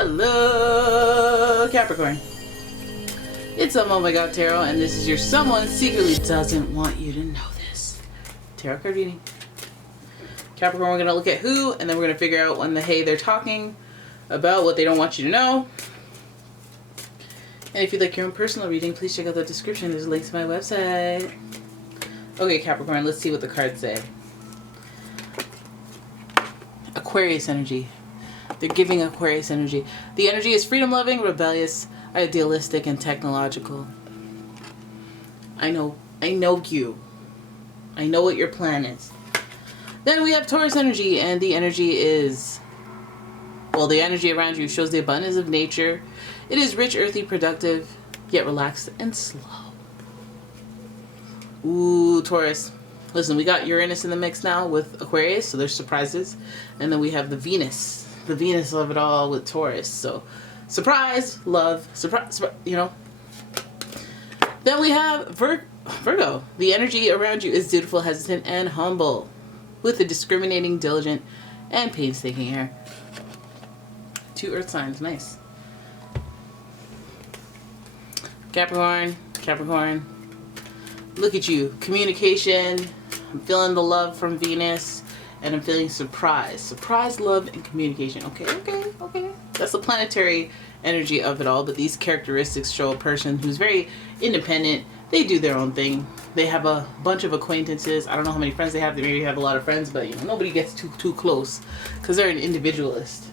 Hello, Capricorn. It's umomgtarot, and this is your someone secretly doesn't want you to know this. Tarot card reading. Capricorn, we're going to look at who, and then we're going to figure out when the hey they're talking about what they don't want you to know. And if you'd like your own personal reading, please check out the description. There's a link to my website. Okay, Capricorn, let's see what the cards say. Aquarius energy. They're giving Aquarius energy. The energy is freedom-loving, rebellious, idealistic, and technological. I know you. I know what your plan is. Then we have Taurus energy, and the energy is... well, the energy around you shows the abundance of nature. It is rich, earthy, productive, yet relaxed and slow. Ooh, Taurus. Listen, we got Uranus in the mix now with Aquarius, so there's surprises. And then we have the Venus of it all with Taurus. So, surprise, love, surprise, you know. Then we have Virgo. The energy around you is dutiful, hesitant, and humble, with a discriminating, diligent, and painstaking air. 2 earth signs, nice. Capricorn, look at you. Communication. I'm feeling the love from Venus, and I'm feeling surprise. Surprise, love, and communication. Okay. That's the planetary energy of it all, but these characteristics show a person who's very independent. They do their own thing. They have a bunch of acquaintances. I don't know how many friends they have. They maybe have a lot of friends, but you know, nobody gets too close because they're an individualist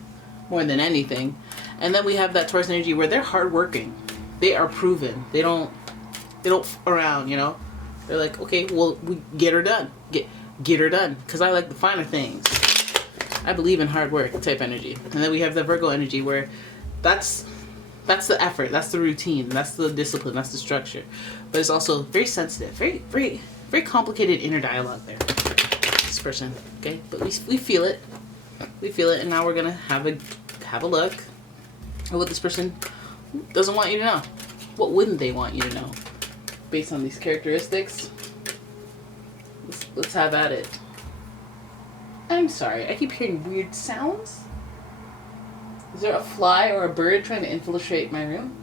more than anything. And then we have that Taurus energy where they're hardworking. They are proven. They don't f around, you know. They're like, okay, well, we get her done. Get her done. Because I like the finer things. I believe in hard work type energy. And then we have the Virgo energy where that's the effort. That's the routine. That's the discipline. That's the structure. But it's also very sensitive. Very complicated inner dialogue there. This person. Okay? But we feel it. We feel it. And now we're going to have a look at what this person doesn't want you to know. What wouldn't they want you to know? Based on these characteristics, let's have at it. I'm sorry, I keep hearing weird sounds. Is there a fly or a bird trying to infiltrate my room?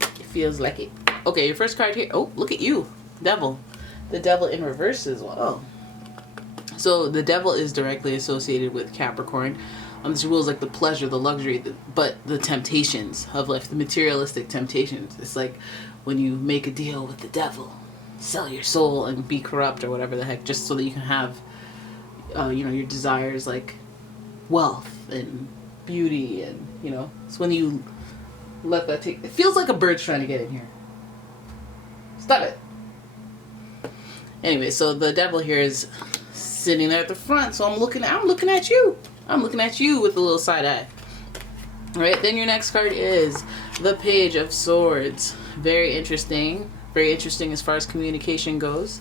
It feels like it. Okay, your first card here. Oh, look at you, Devil. The Devil in reverse as well. So the Devil is directly associated with Capricorn. This rules like the pleasure, the luxury, but the temptations of life, the materialistic temptations. It's like when you make a deal with the devil, sell your soul and be corrupt or whatever the heck, just so that you can have, you know, your desires like wealth and beauty, and you know, it's when you let that take. It feels like a bird's trying to get in here. Stop it. Anyway, so the Devil here is sitting there at the front, so I'm looking at you. I'm looking at you with a little side eye. All right, then your next card is the Page of Swords. Very interesting as far as communication goes.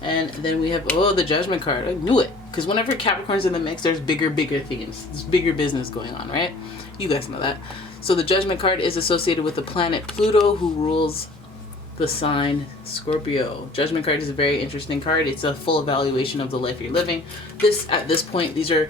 And then we have, the Judgment card. I knew it, because whenever Capricorn's in the mix, there's bigger themes. There's bigger business going on, right? You guys know that. So the Judgment card is associated with the planet Pluto, who rules the sign Scorpio. Judgment card is a very interesting card. It's a full evaluation of the life you're living. At this point, these are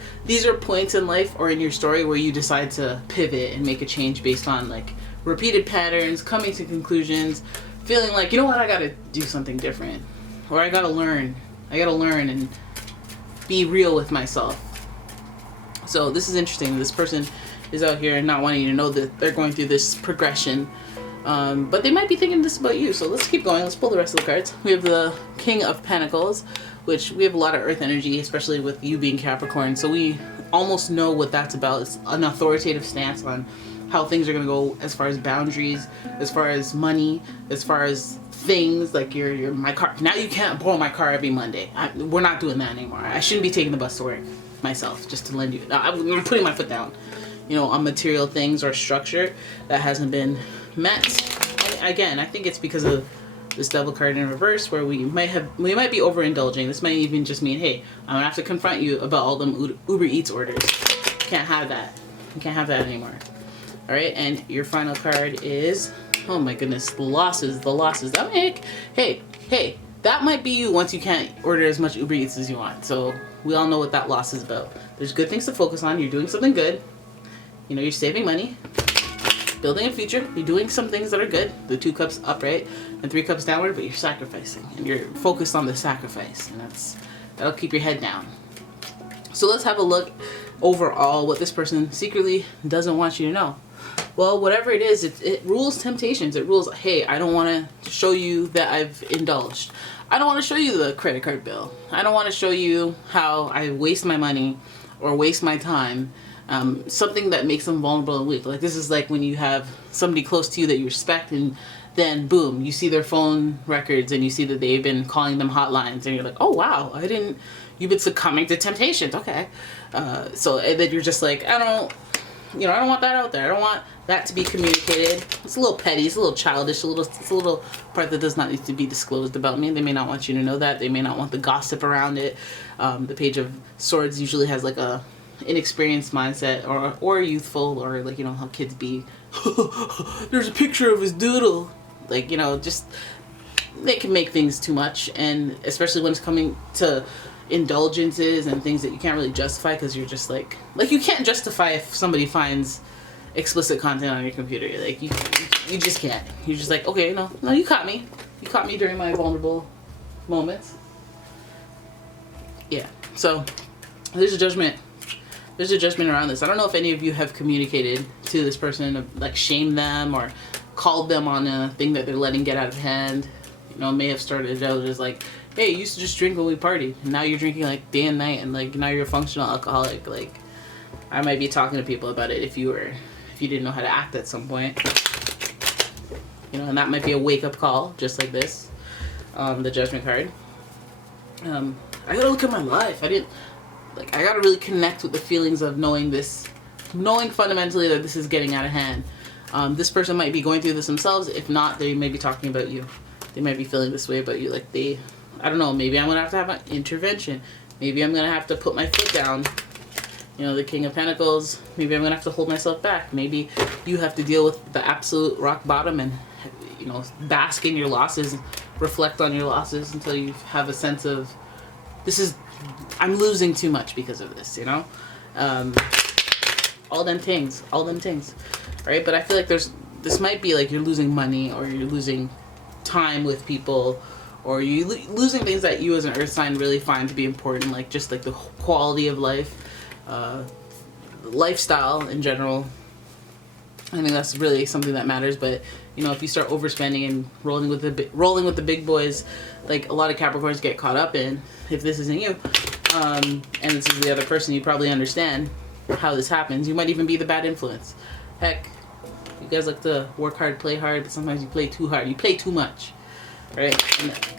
points in life or in your story where you decide to pivot and make a change based on like repeated patterns, coming to conclusions, feeling like, you know what, I gotta do something different, or I gotta learn and be real with myself. So this is interesting. This person is out here and not wanting you to know that they're going through this progression. But they might be thinking this about you. So let's keep going. Let's pull the rest of the cards. We have the King of Pentacles, which we have a lot of earth energy, especially with you being Capricorn. So we almost know what that's about. It's an authoritative stance on how things are going to go as far as boundaries, as far as money, as far as things like my car. Now you can't borrow my car every Monday. We're not doing that anymore. I shouldn't be taking the bus to work myself just to lend you. I'm putting my foot down, you know, on material things or structure that hasn't been met. And again, I think it's because of this Devil card in reverse, where we might be overindulging. This might even just mean, hey, I'm gonna have to confront you about all them Uber Eats orders. Can't have that. You can't have that anymore. All right, and your final card is, oh my goodness, the losses. I mean, hey, that might be you once you can't order as much Uber Eats as you want. So we all know what that loss is about. There's good things to focus on. You're doing something good. You know, you're saving money, building a future. You're doing some things that are good. The 2 cups upright and 3 cups downward, but you're sacrificing. And you're focused on the sacrifice. And that'll keep your head down. So let's have a look overall what this person secretly doesn't want you to know. Well, whatever it is, it rules temptations. It rules, hey, I don't want to show you that I've indulged. I don't want to show you the credit card bill. I don't want to show you how I waste my money or waste my time. Something that makes them vulnerable and weak. Like, this is like when you have somebody close to you that you respect, and then boom, you see their phone records and you see that they've been calling them hotlines, and you're like, oh wow, you've been succumbing to temptations. Okay. So then you're just like, I don't want that out there. I don't want that to be communicated. It's a little petty. It's a little childish. It's a little part that does not need to be disclosed about me. They may not want you to know that. They may not want the gossip around it. The Page of Swords usually has like a inexperienced mindset, or youthful, or like, you know how kids be. There's a picture of his doodle. Like, you know, just they can make things too much, and especially when it's coming to indulgences and things that you can't really justify, because you're just like you can't justify if somebody finds explicit content on your computer. Like, you just can't. You're just like, okay, no, you caught me. You caught me during my vulnerable moments. Yeah. So there's a judgment. There's a judgment around this. I don't know if any of you have communicated to this person, like shamed them or called them on a thing that they're letting get out of hand. You know, may have started out as like, hey, you used to just drink when we partied, and now you're drinking like day and night, and like now you're a functional alcoholic. Like, I might be talking to people about it if you didn't know how to act at some point. You know, and that might be a wake-up call, just like this. The Judgment card. I gotta look at my life. I gotta really connect with the feelings of knowing fundamentally that this is getting out of hand. This person might be going through this themselves. If not, they may be talking about you. They might be feeling this way about you. Like, I don't know, maybe I'm gonna have to have an intervention. Maybe I'm gonna have to put my foot down. You know, the King of Pentacles. Maybe I'm gonna have to hold myself back. Maybe you have to deal with the absolute rock bottom and, you know, bask in your losses, reflect on your losses until you have a sense of, I'm losing too much because of this, you know? All them things, right? But I feel like this might be like you're losing money, or you're losing time with people, or you losing things that you as an earth sign really find to be important, like just like the quality of life, lifestyle in general. I think that's really something that matters. But you know, if you start overspending and rolling with the big boys, like a lot of Capricorns get caught up in, if this isn't you, and this is the other person, you probably understand how this happens. You might even be the bad influence. Heck, you guys like to work hard, play hard, but sometimes you play too hard. You play too much, right?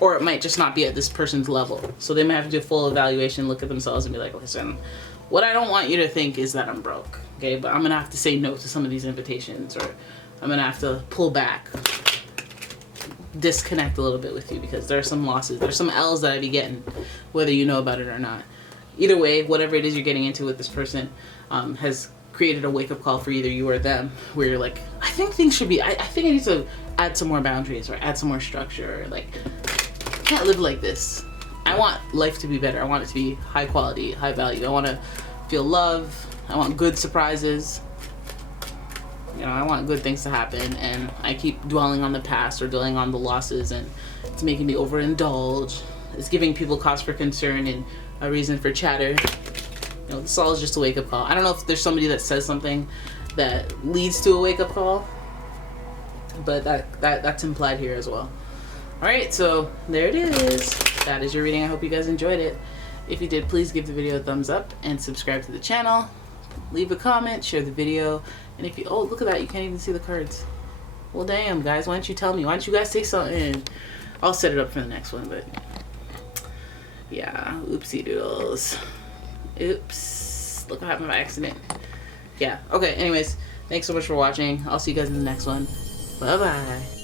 Or it might just not be at this person's level. So they might have to do a full evaluation, look at themselves, and be like, listen, what I don't want you to think is that I'm broke, okay? But I'm gonna have to say no to some of these invitations, or I'm gonna have to pull back, disconnect a little bit with you, because there are some losses, there's some L's that I be getting, whether you know about it or not. Either way, whatever it is you're getting into with this person has created a wake-up call for either you or them, where you're like, I think things should be, I think I need to add some more boundaries, or add some more structure, or like, I can't live like this. I want life to be better. I want it to be high quality, high value. I want to feel love. I want good surprises. You know, I want good things to happen, and I keep dwelling on the past or dwelling on the losses, and it's making me overindulge. It's giving people cause for concern and a reason for chatter. You know, this all is just a wake-up call. I don't know if there's somebody that says something that leads to a wake-up call, but that's implied here as well. Alright, so there it is. That is your reading. I hope you guys enjoyed it. If you did, please give the video a thumbs up and subscribe to the channel. Leave a comment, share the video, and if you, oh, look at that, you can't even see the cards. Well, damn, guys, why don't you tell me? Why don't you guys say something? I'll set it up for the next one, but yeah, oopsie doodles. Oops, look what happened by accident. Yeah, okay, anyways, thanks so much for watching. I'll see you guys in the next one. Bye-bye.